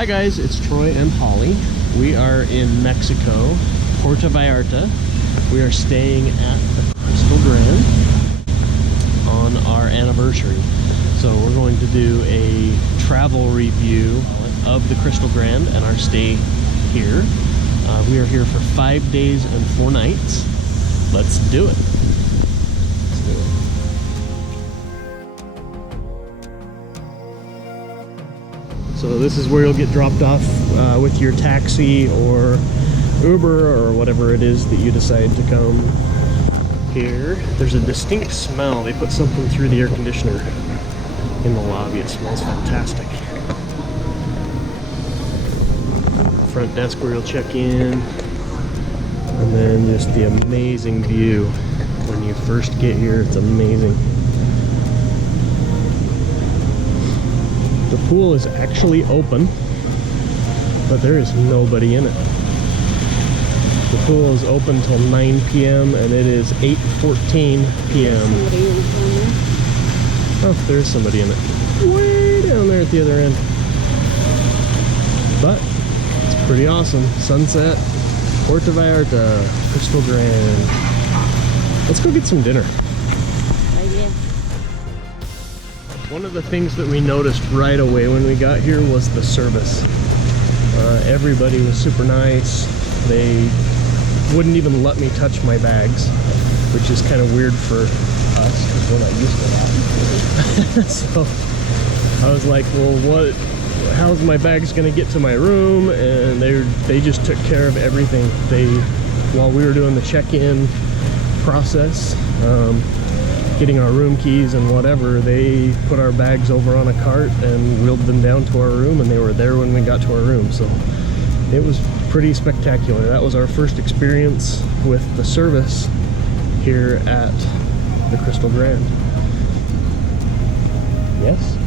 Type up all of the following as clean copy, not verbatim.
Hi guys, it's Troy and Holly. We are in Mexico, Puerto Vallarta. We are staying at the Krystal Grand on our anniversary. So we're going to do a travel review of the Krystal Grand and our stay here. We are here for 5 days and 4 nights. Let's do it. So this is where you'll get dropped off with your taxi or Uber or whatever it is that you decide to come here. There's a distinct smell. They put something through the air conditioner in the lobby. It smells fantastic. Front desk where you'll check in. And then just the amazing view when you first get here. It's amazing. The pool is actually open, but there is nobody in it. The pool is open till 9 p.m. and it is 8:14 p.m. Oh, there is somebody in it. Way down there at the other end. But it's pretty awesome. Sunset, Puerto Vallarta, Krystal Grand. Let's go get some dinner. One of the things that we noticed right away when we got here was the service. Everybody was super nice. They wouldn't even let me touch my bags, which is kind of weird for us because we're not used to that. So I was like, well, how's my bags gonna get to my room? And they just took care of everything. While we were doing the check-in process, getting our room keys and whatever, they put our bags over on a cart and wheeled them down to our room, and they were there when we got to our room. So it was pretty spectacular. That was our first experience with the service here at the Krystal Grand. Yes?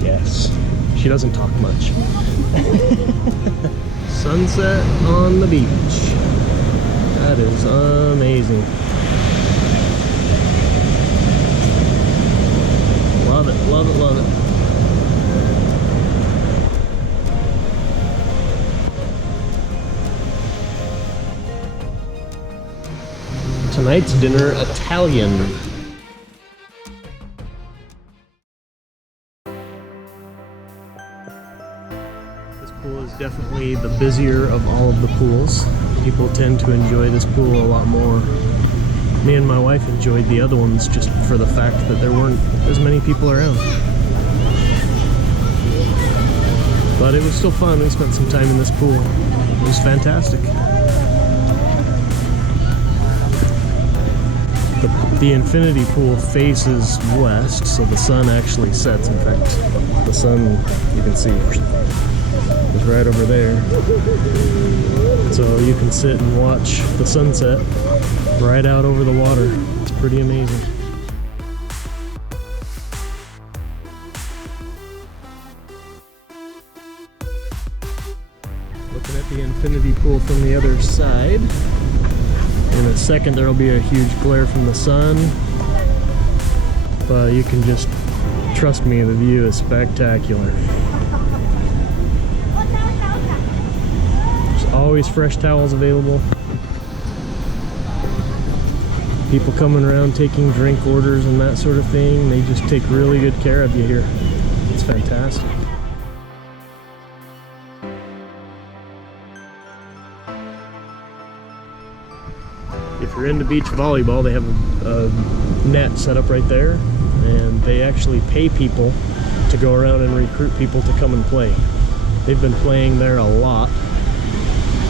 Yes. She doesn't talk much. Sunset on the beach. That is amazing. Love it, love it, love it. Tonight's dinner, Italian. This pool is definitely the busier of all of the pools. People tend to enjoy this pool a lot more. Me and my wife enjoyed the other ones just for the fact that there weren't as many people around. But it was still fun. We spent some time in this pool. It was fantastic. The infinity pool faces west, so the sun actually sets. In fact, the sun, you can see, is right over there. So you can sit and watch the sunset right out over the water. It's pretty amazing. Looking at the infinity pool from the other side. In a second there will be a huge glare from the sun, but you can just trust me, the view is spectacular. There's always fresh towels available. People coming around taking drink orders and that sort of thing. They just take really good care of you here. It's fantastic. If you're into beach volleyball, they have a net set up right there, and they actually pay people to go around and recruit people to come and play. They've been playing there a lot.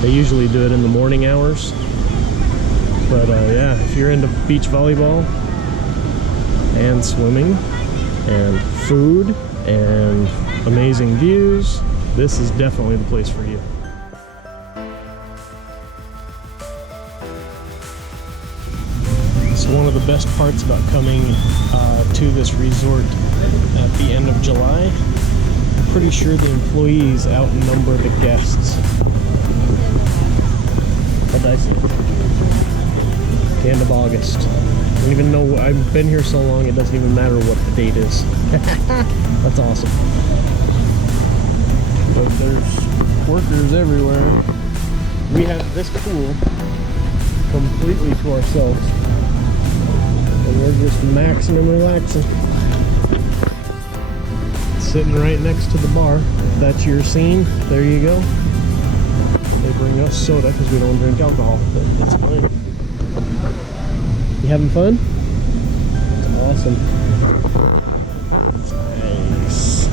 They usually do it in the morning hours. But yeah, if you're into beach volleyball and swimming and food and amazing views, this is definitely the place for you. So one of the best parts about coming to this resort at the end of July, I'm pretty sure the employees outnumber the guests. What did I say? The end of August. I don't even know, I've been here so long it doesn't even matter what the date is. That's awesome. but there's workers everywhere. We have this pool completely to ourselves, and we're just maxing and relaxing. Sitting right next to the bar. If that's your scene, there you go. They bring us soda because we don't drink alcohol, but that's fine. You having fun? Awesome. Nice.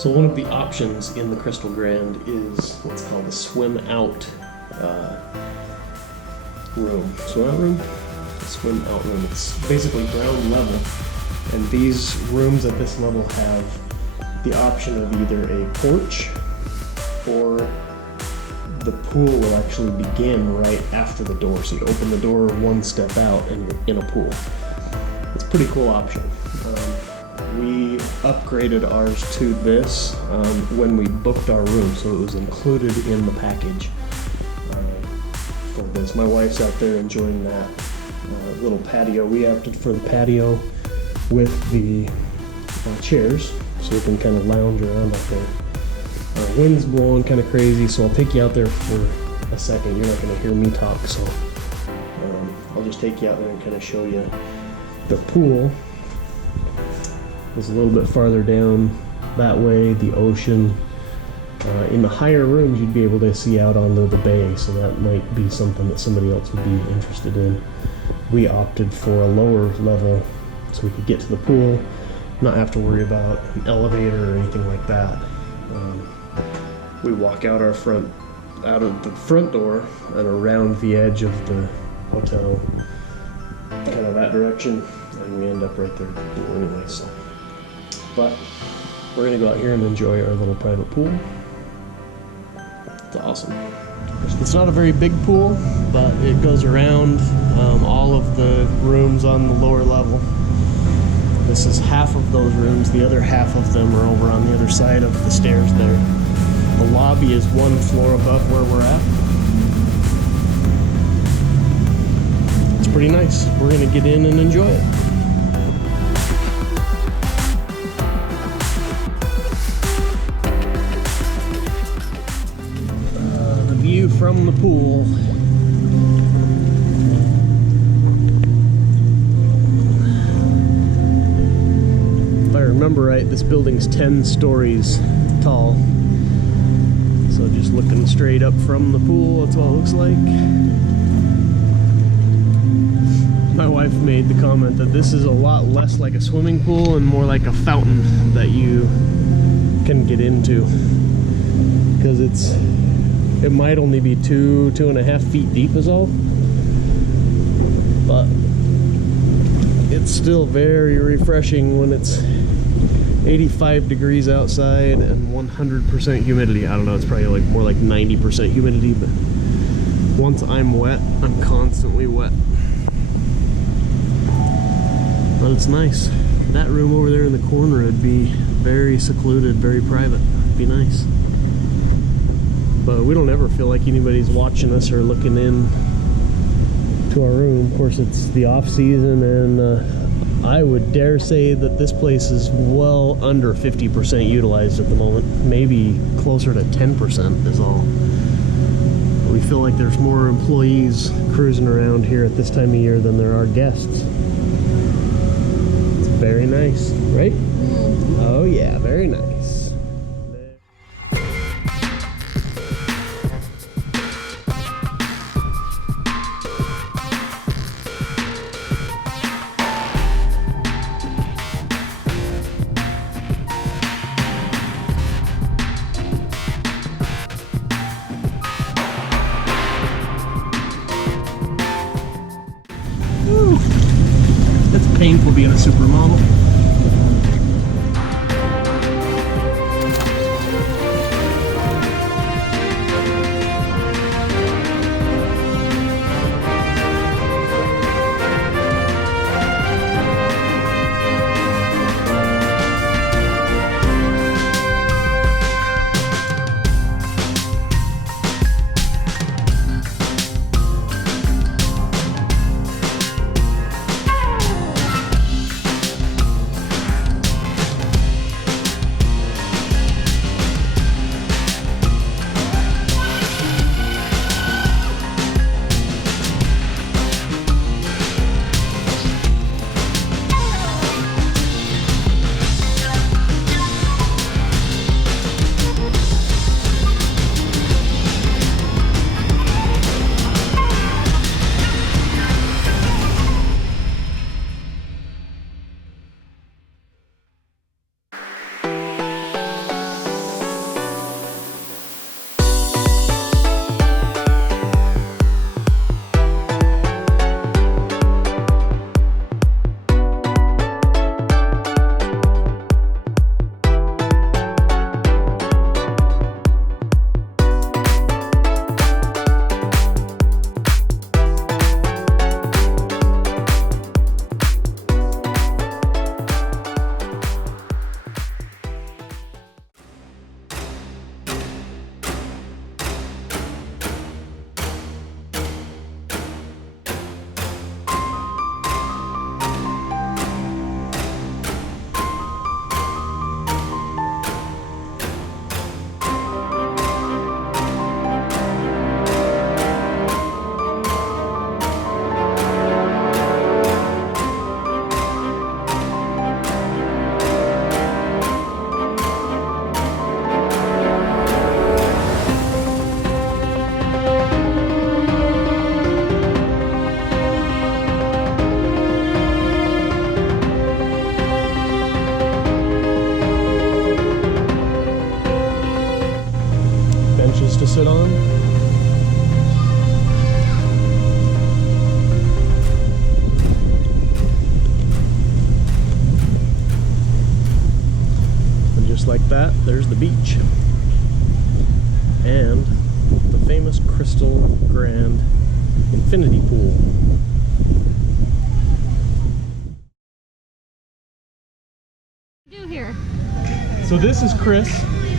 So one of the options in the Krystal Grand is what's called a swim out room. Swim out room? Swim out room. It's basically ground level, and these rooms at this level have the option of either a porch, or the pool will actually begin right after the door. So you open the door one step out and you're in a pool. It's a pretty cool option. We upgraded ours to this when we booked our room, so it was included in the package for this. My wife's out there enjoying that little patio. We opted for the patio with the chairs, so we can kind of lounge around out there. Wind's blowing kind of crazy, so I'll take you out there for a second. You're not going to hear me talk, so I'll just take you out there and kind of show you the pool. It's a little bit farther down that way, the ocean. In the higher rooms, you'd be able to see out onto the bay, so that might be something that somebody else would be interested in. We opted for a lower level so we could get to the pool, not have to worry about an elevator or anything like that. We walk out of the front door and around the edge of the hotel, kind of that direction, and we end up right there at the pool anyway. So, but we're gonna go out here and enjoy our little private pool. It's awesome. It's not a very big pool, but it goes around all of the rooms on the lower level. This is half of those rooms. The other half of them are over on the other side of the stairs there. The lobby is one floor above where we're at. It's pretty nice. We're gonna get in and enjoy it. The view from the pool. If I remember right, this building's 10 stories tall. So just looking straight up from the pool, that's what it looks like. My wife made the comment that this is a lot less like a swimming pool and more like a fountain that you can get into. Because it might only be 2.5 feet deep is all. But it's still very refreshing when it's 85 degrees outside and 100% humidity. I don't know, it's probably like more like 90% humidity, but once I'm wet, I'm constantly wet. But it's nice. That room over there in the corner would be very secluded, very private. It'd be nice. But we don't ever feel like anybody's watching us or looking in to our room. Of course, it's the off season, and I would dare say that this place is well under 50% utilized at the moment. Maybe closer to 10% is all. We feel like there's more employees cruising around here at this time of year than there are guests. It's very nice, right? Oh yeah, very nice. It's painful being a supermodel. there's the beach. And the famous Krystal Grand infinity pool. Do here. So this is Chris.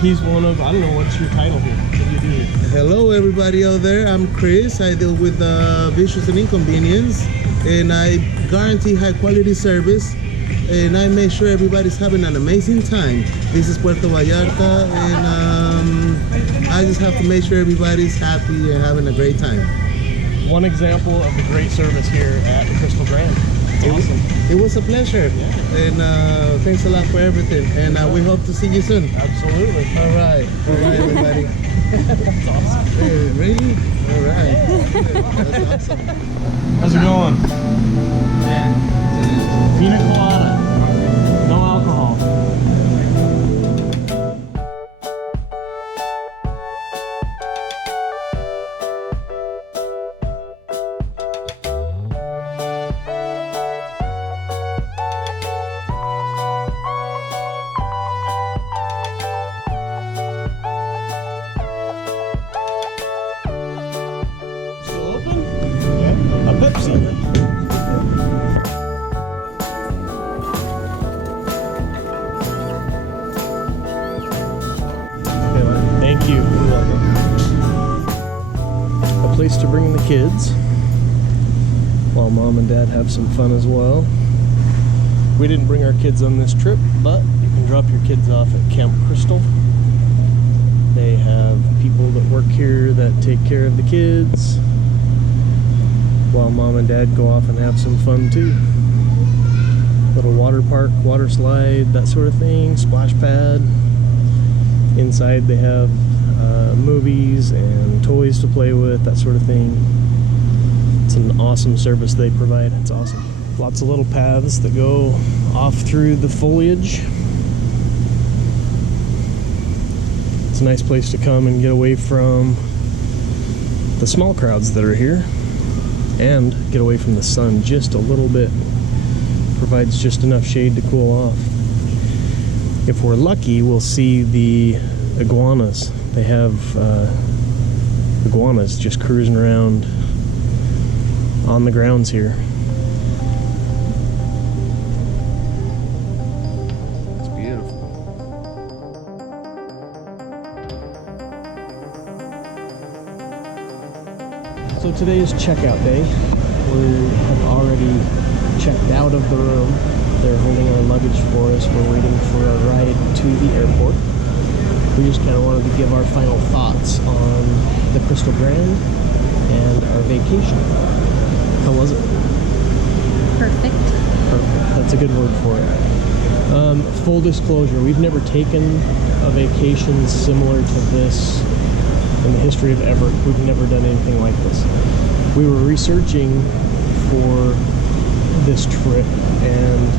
He's one of, I don't know, what's your title here? What do you do here? Hello everybody out there, I'm Chris. I deal with visuals and inconvenience, and I guarantee high quality service, and I make sure everybody's having an amazing time. This is Puerto Vallarta, and I just have to make sure everybody's happy and having a great time. One example of the great service here at the Krystal Grand. Awesome. It was a pleasure, and thanks a lot for everything, and we hope to see you soon. Absolutely. All right everybody. That's awesome. Hey, really? All right. Yeah. That's awesome. How's it going? Yeah. Pina colada. No alcohol. Pepsi. Thank you. You're welcome. A place to bring the kids while mom and dad have some fun as well. We didn't bring our kids on this trip, but you can drop your kids off at Camp Krystal. They have people that work here that take care of the kids, while mom and dad go off and have some fun too. Little water park, water slide, that sort of thing, splash pad. Inside they have movies and toys to play with, that sort of thing. It's an awesome service they provide. It's awesome. Lots of little paths that go off through the foliage. It's a nice place to come and get away from the small crowds that are here, and get away from the sun just a little bit. Provides just enough shade to cool off. If we're lucky, we'll see the iguanas. They have iguanas just cruising around on the grounds here. It's beautiful. So today is checkout day. We have already checked out of the room. They're holding our luggage for us. We're waiting for a ride to the airport. We just kind of wanted to give our final thoughts on the Krystal Grand and our vacation. How was it? Perfect. Perfect. That's a good word for it. Full disclosure, we've never taken a vacation similar to this in the history of ever. We've never done anything like this. We were researching for this trip, and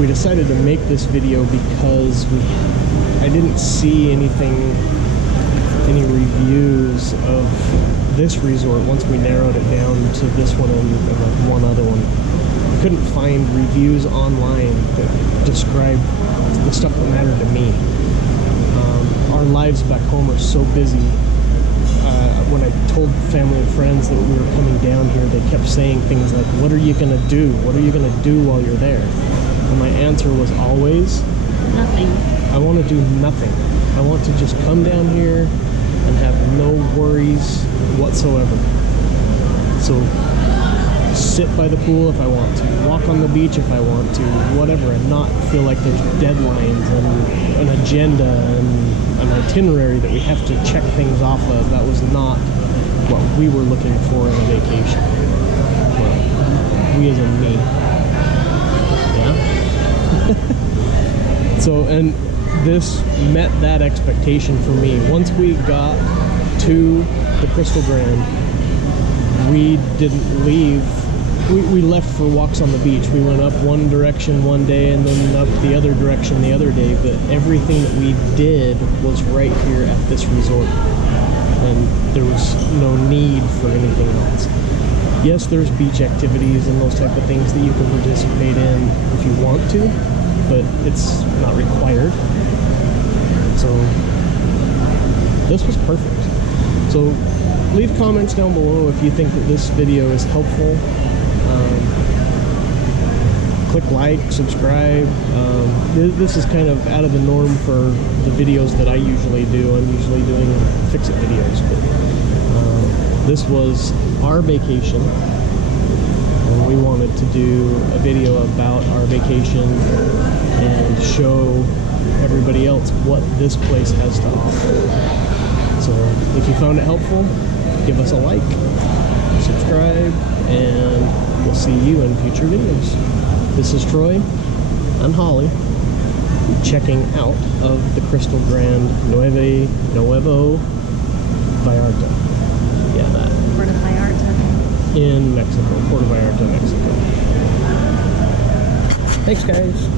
we decided to make this video because I didn't see any reviews of this resort once we narrowed it down to this one and one other one. I couldn't find reviews online that describe the stuff that mattered to me. Our lives back home are so busy. When I told family and friends that we were coming down here, they kept saying things like, what are you going to do? What are you going to do while you're there? And my answer was always, Nothing. I want to do nothing. I want to just come down here and have no worries whatsoever. So sit by the pool if I want to, walk on the beach if I want to, whatever, and not feel like there's deadlines and an agenda and an itinerary that we have to check things off of. That was not what we were looking for in a vacation. Well, we as in me. Yeah? So, and this met that expectation for me. Once we got to the Krystal Grand, we didn't leave. We left for walks on the beach. We went up one direction one day and then up the other direction the other day, but everything that we did was right here at this resort, and there was no need for anything else. Yes, there's beach activities and those type of things that you can participate in if you want to, but it's not required. So this was perfect. So leave comments down below if you think that this video is helpful. Click like, subscribe. This is kind of out of the norm for the videos that I usually do. I'm usually doing fix-it videos, but this was our vacation, and we wanted to do a video about our vacation and show everybody else what this place has to offer. So if you found it helpful, give us a like, subscribe, and we'll see you in future videos. This is Troy and Holly checking out of the Krystal Grand Nuevo Vallarta. Yeah, that. Puerto Vallarta. In Mexico, Puerto Vallarta, Mexico. Thanks, guys.